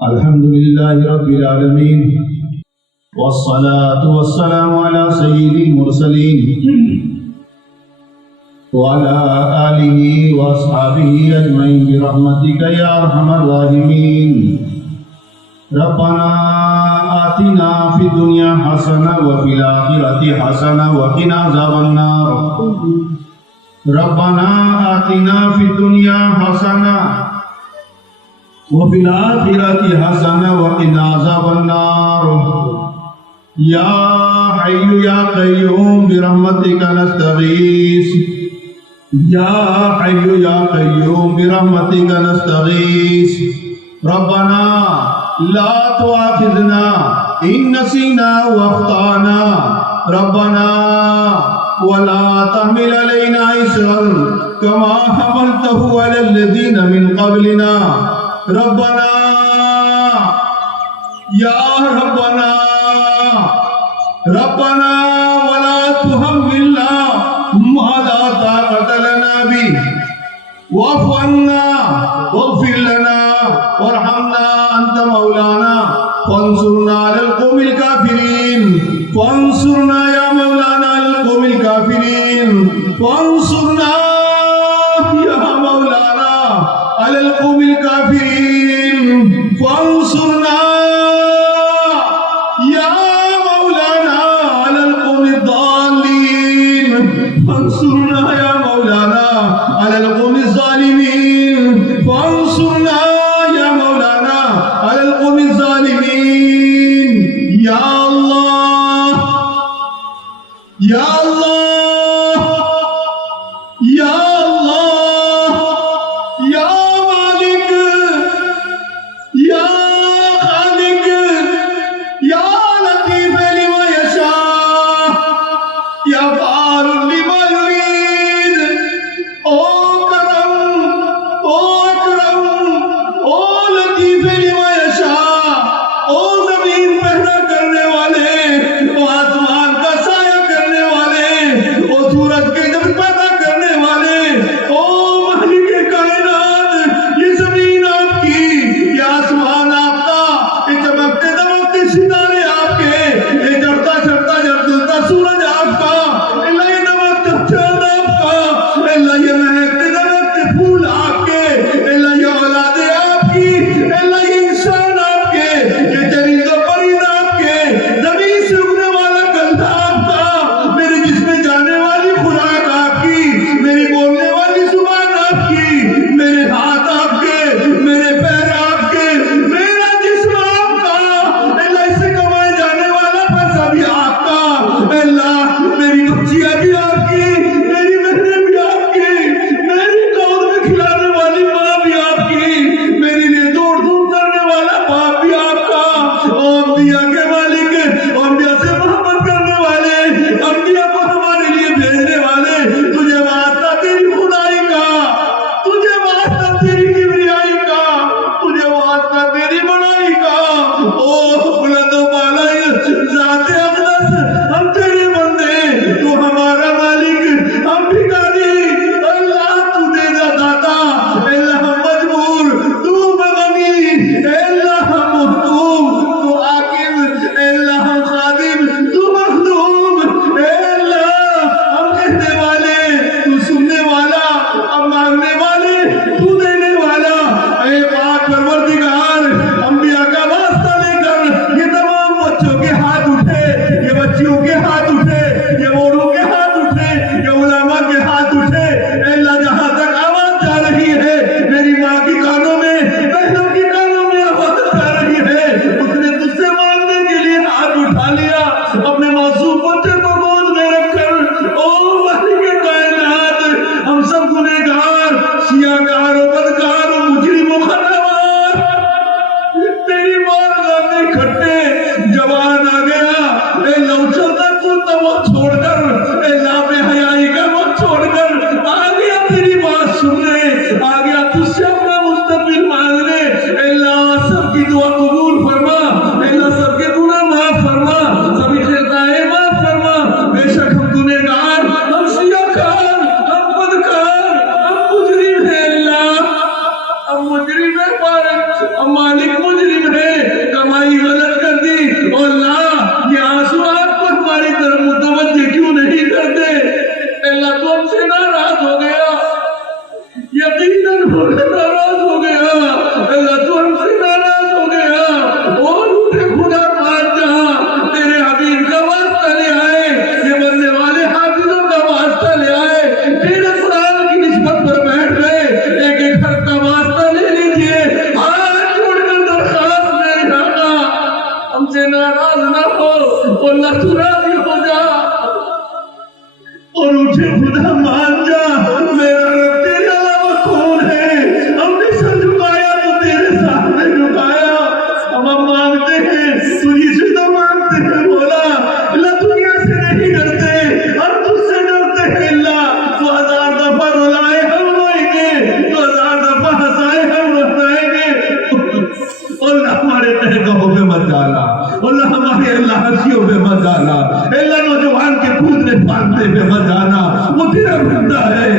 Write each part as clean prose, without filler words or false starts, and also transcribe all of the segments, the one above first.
الحمد لله رب العالمين والصلاة والسلام على سيد المرسلين وعلى آله وأصحابه أجمعين برحمتك يا أرحم الراحمين. ربنا آتنا في الدنيا حسنة وفي الآخرة حسنة وقنا عذاب النار. ربنا آتنا في الدنيا حسنة وفي الآخرة حسنة وقنا عذاب النار. يا حي يا قيوم برحمتك نستغيث. يا حي يا قيوم برحمتك نستغيث. ربنا لا تؤاخذنا إن نسينا وأخطأنا. ربنا ولا تحمل علينا إصرا كما حملته على الذين من قبلنا. ربنا یا ربنا ربنا ولا تحملنا ما لا طاقة لنا به واعف عنا واغفر لنا وارحمنا أنت مولانا فانصرنا على القوم الكافرين. فانصرنا يا مولانا على القوم الكافرين. فانصرنا يا مولانا على القوم الكافرين. فانصرنا يا مولانا على القوم الضالين. فانصرنا يا مولانا على القوم الظالمين. فانصرنا يا مولانا على القوم الظالمين. يا الله يا الله يا الله يا مالك يا خالق يا لطيف لما يشاء يا فعال لما يريد. او کرم او اکرم او لطیف لما یشاء. او زمین پیدا کرنے والے، او آسمان کا سایہ کرنے والے، او سورج کے جب پیدا کرنے والے، او مالک کائنات، یہ زمین آپ کی، یہ آسمان آپ کا، یہ چمکتے دمکتے ستارے آپ کے، یہ جڑتا چڑھتا جڑتا سورج آپ کا، اللہ یہ دمکتا چاند آپ کا، اللہ یہ مہکتے دمکتے پھول آپ کے، اللہ یہ اولادیں آپ کی، اللہ یہ انسان آپ کے، یہ جرید و پرند آپ کے، زمین سے اگنے والا گلدہ آپ کا، میرے جسم میں جانے والی خوراک آپ کی، میری بولنے والی زبان آپ کی، میرے ہاتھ آپ کے، میرے پیر آپ کے، میرا جسم آپ کا، اللہ اس سے کمائے جانے والا پیسہ بھی آپ کا، اللہ میری بچیاں بھی آپ کی، میری بہنیں بھی آپ کی، میری گود میں کھلانے والی ماں بھی آپ کی، میری لیے دوڑ دھوپ کرنے والا باپ بھی آپ کا. او انبیاء کے مالک، انبیاء سے محبت کرنے والے، انبیاء کو ہمارے لیے بھیجنے والے، تجھے واسطہ تیری خدائی کا، تجھے واسطہ تیری کبریائی کا، تجھے واسطہ تیری بڑائی کا. او بلند و بالا ذات اقدس، ہم تیرے بندے، تو ہمارا مالک، ہم بھکاری، اللہ تو دینا داتا، اللہ ہم مجبور، تو مغنی، اللہ ہم محکوم، تو عاقب، اللہ ہم خادم، تو مخدوم، اللہ ہم کہنے والے، تو سننے والا، ہم مانگنے والے، تو دینے والا. اے پاک پروردگار، انبیاء کا واسطہ لے کر یہ تمام بچوں کے ہاتھ اٹھے، یہ بچیوں کے ہاتھ اٹھے، یہ بوڑھوں کے ہاتھ اٹھے، یہ علماء کے ہاتھ اٹھے. اے اللہ جہاں تک آواز جا رہی ہے، میری ماں کی کانوں میں، بہنوں کی کانوں میں آواز جا رہی ہے، اس نے تجھ سے مانگنے کے لیے ہاتھ اٹھا لیا، اپنے معصوم بچے کو گود میں رکھ کر. او مالک کائنات، ہم سب گنہگار، سیاہکار و بدکار و مجرم و خطاوار، تیری بارگاہ میں اکٹھے، جوان آ گیا، اے لوچا کو وہ چھوڑ کر، اے لا بے حیائی کا وقت چھوڑ کر آ گیا تیری بات سننے، آ گیا تجھ سے اپنا مستقبل مانگنے. اے اللہ سب کی دعا قبول فرما، اے اللہ سب کے گناہ معاف فرما، سبھی خطائیں معاف فرما. بے شک ہم گنہگار، ہم سیاہکار، ہم بدکار، ہم مجرم ہیں. اللہ ہم مجرم ہیں، ہم مالک مجرم سے ناراض نہ ہو، اللہ تو راضی ہو جا اور مجھے خدا مان جا، میرا رب تیرے علاوہ کون ہے؟ ہم نے سر جھکایا تو تیرے سامنے جھکایا، ہم مانگتے ہیں تجھے سے تو مانگتے ہیں مولا، اللہ دنیا سے نہیں ڈرتے، ہم تجھ سے ڈرتے ہیں اللہ، تو 1000 دفعہ رلائے ہم روئیں گے، تو 1000 دفعہ ہنسائے ہم ہنسائیں گے، اللہ ہمارے تہگہوں پہ مت ڈالا، اللہ ہمارے اللہ ہنسیوں پہ مت ڈالا، اللہ نوجوان کے کودنے پھاندنے پہ مت ڈالا، وہ تیرا بندہ ہے،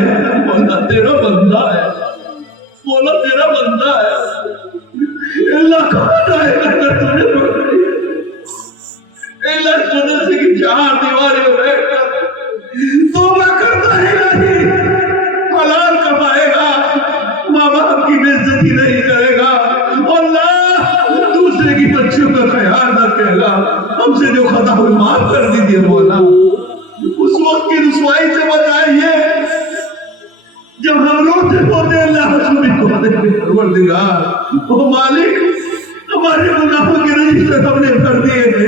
مولا تیرا بندہ ہے، مولا تیرا بندہ ہے، اللہ کہاں جائے گا اگر تجھے پکڑی، اللہ اس مدرسے کی 4 دیواریں میں بیٹھ کر توبہ کرتا ہے، نہیں حلال کمائے گا، ماں باپ کی بے عزتی نہیں کرے گا، اللہ دوسرے کی بچوں کا خیال رکھے گا، ہم سے جو خطا ہوئی معاف کر دیجیے مولا، اس وقت کی رسوائی سے بچائیے جب ہم روتے ہوتے اللہ حسوبی کو پروردگار وہ مالک ہمارے گناہوں کے رجسٹر ہم نے کر دیے تھے،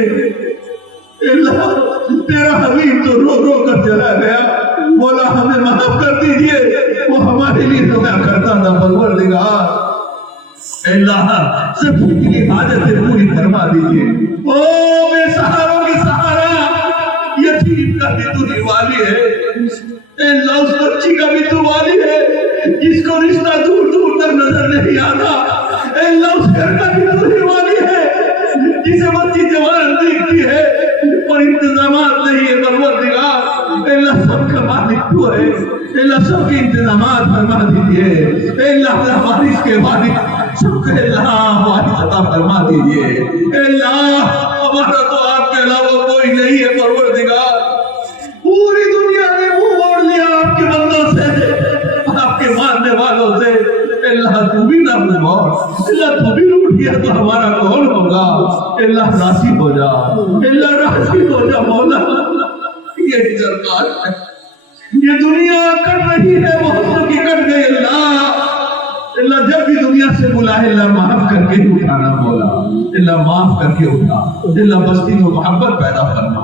اللہ تیرا حبیب تو رو رو کر چلا گیا، مولا ہمیں معاف کر دیجئے، وہ ہمارے لیے دعا کرتا تھا پروردگار، اللہ سب کی حاجتیں پوری فرما دیجئے، او بے سہاروں کی سہارا، یتیم کا بھی تو ہی والی ہے، اللہ اس بچی کا بھی تو والی ہے جس کو رشتہ دور دور تک نظر نہیں آتا، اللہ اس گھر کا بھی تو ہی والی ہے جسے بچی جوان دیکھتی ہے اور انتظامات نہیں ہے پروردگار، اللہ سب کا مالک تو ہے، اللہ سب کے انتظامات فرما دیجئے، اللہ بارش کے بارش سب کے اللہ بارش عطا فرما دیجئے، اللہ ہمارا تو آپ کے علاوہ کوئی نہیں ہے پروردگار، پوری دنیا نے منہ موڑ لیا آپ کے بندوں سے، آپ کے ماننے والوں سے، اللہ تو بھی نہ منہ موڑ، اللہ تو بھی روٹ گیا تو ہمارا کون ہوگا، اللہ راضی ہو جا، اللہ راضی ہو جا مولا، یہ سرکار ہے، یہ دنیا کٹ رہی ہے، بہت کی کٹ گئی اللہ، اللہ جب بھی دنیا سے بلائے اللہ معاف کر کے اٹھانا مولا، اللہ معاف کر کے اٹھا، اللہ بستی میں محبت پیدا فرما،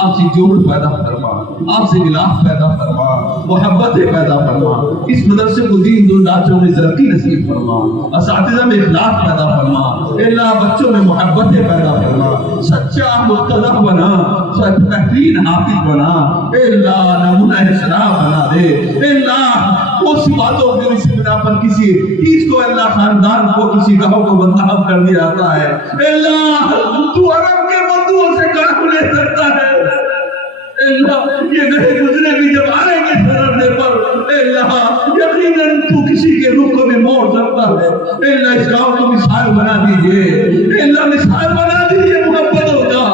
آپ سے جوڑ پیدا فرما، آپ سے غلاف پیدا فرما، محبتیں پیدا فرما، اس مدرسے کو دین دنیا میں ترقی نصیب فرما، اساتذہ میں اخلاق پیدا فرما، اللہ بچوں میں محبتیں پیدا فرما، سچا مقتدی بنا، بہترین حافظ بنا، اللہ نمونہ اسلام بنا دے، اللہ اس باتوں کے اس بنا پر کسی چیز کو اللہ خاندان کو کسی گاؤں کو بدنام کر دیا جاتا ہے، اللہ تو عرب کے بندوں سے کام لے سکتا ہے، اللہ یہ گئے گزرے بھی جب آئیں گے سرنے پر، اللہ یقیناً تو کسی کے روح کو بھی موڑ سکتا ہے، اللہ اس گاؤں کو مثال بنا دیجئے، اللہ مثال بنا دیجئے محبت ہوگا،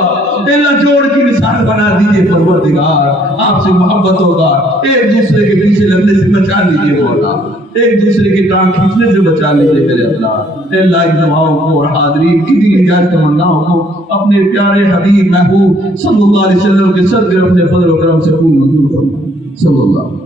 اللہ جوڑ کی مثال بنا دیجئے پروردگار، آپ سے محبت ہوگا، ایک دوسرے کے پیچھے لگنے سے بچا لیجئے مولا، ایک دوسرے کی ٹانگ کھینچنے سے بچا لیجئے میرے اللہ، اللہ ان دعاؤں کو اور حاضرین کی دلی جان تمناؤں کو اپنے پیارے حبیب محبوب صلی اللہ علیہ وسلم کے صدقے اپنے فضل و کرم سے قبول منظور فرما، صلی اللہ علیہ وسلم۔